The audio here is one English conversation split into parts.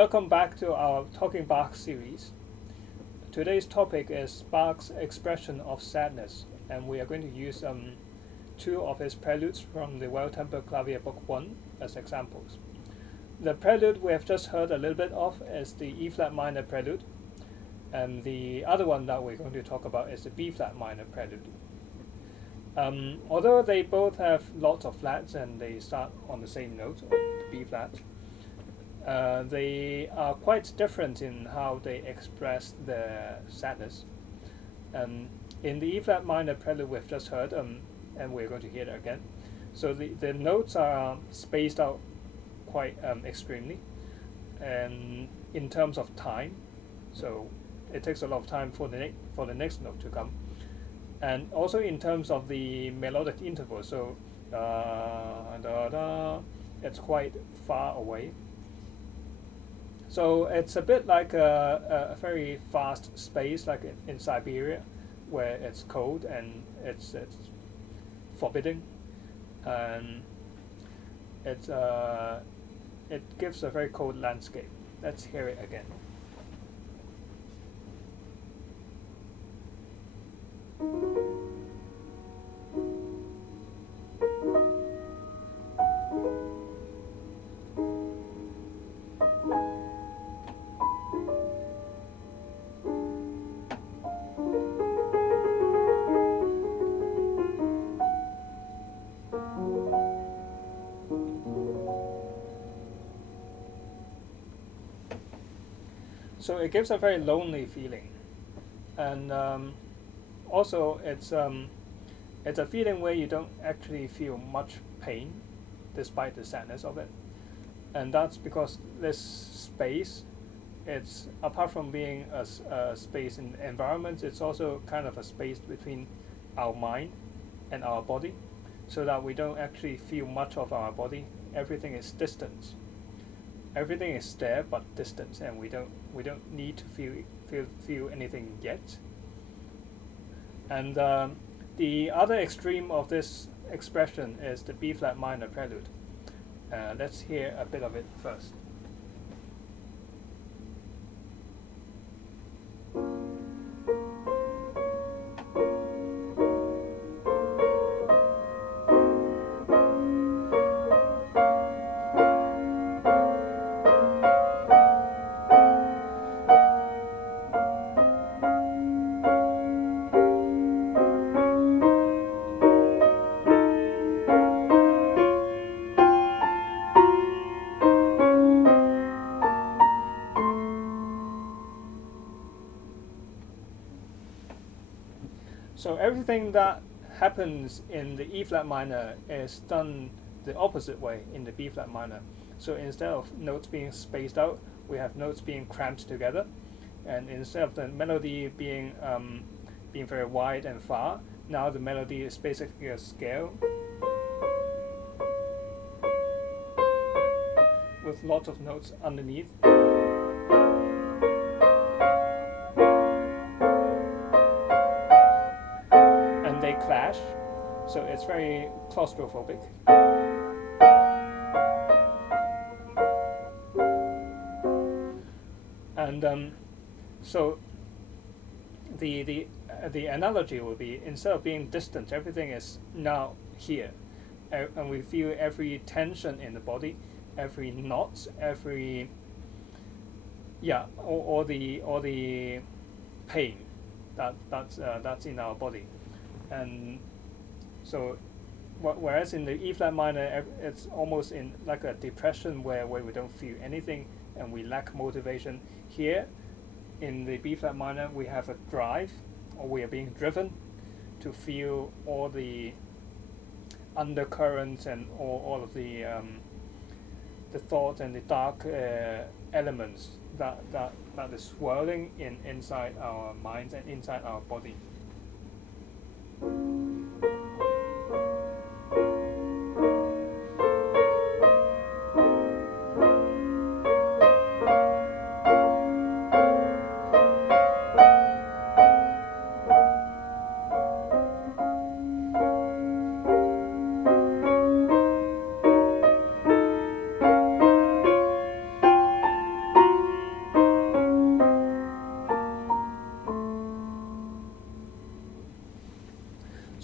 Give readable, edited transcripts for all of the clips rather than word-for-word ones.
Welcome back to our Talking Bach series. Today's topic is Bach's expression of sadness, and we are going to use two of his preludes from the Well-Tempered Clavier Book I as examples. The prelude we have just heard a little bit of is the E-flat minor prelude, and the other one that we're going to talk about is the B-flat minor prelude. Although they both have lots of flats and they start on the same note, or the B-flat, they are quite different in how they express their sadness. In the E-flat minor prelude we've just heard, and we're going to hear it again, so the notes are spaced out quite extremely, and in terms of time, so it takes a lot of time for the next note to come, and also in terms of the melodic interval, so da, da, it's quite far away. So it's a bit like a very fast space, like in Siberia, where it's cold and it's forbidding, and it gives a very cold landscape. Let's hear it again. So it gives a very lonely feeling, and also it's a feeling where you don't actually feel much pain, despite the sadness of it, and that's because this space, it's apart from being a space in environment, it's also kind of a space between our mind and our body, so that we don't actually feel much of our body. Everything is distance. Everything is there but distance, and we don't need to feel anything yet. And the other extreme of this expression is the B-flat minor prelude. Let's hear a bit of it first. So everything that happens in the E-flat minor is done the opposite way in the B-flat minor. So instead of notes being spaced out, we have notes being cramped together, and instead of the melody being very wide and far, now the melody is basically a scale with lots of notes underneath. They clash, so it's very claustrophobic. And so the analogy will be, instead of being distant, everything is now here, and we feel every tension in the body, every knot, every all the pain that's in our body. And so, whereas in the E-flat minor, it's almost in like a depression where we don't feel anything and we lack motivation. Here, in the B-flat minor, we have a drive, or we are being driven to feel all the undercurrents and all of the thoughts and the dark elements that is swirling inside our minds and inside our body.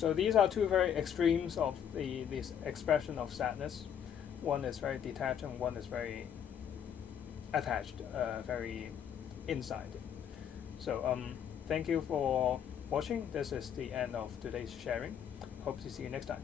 So these are two very extremes of this expression of sadness. One is very detached and one is very attached, very inside. So thank you for watching. This is the end of today's sharing. Hope to see you next time.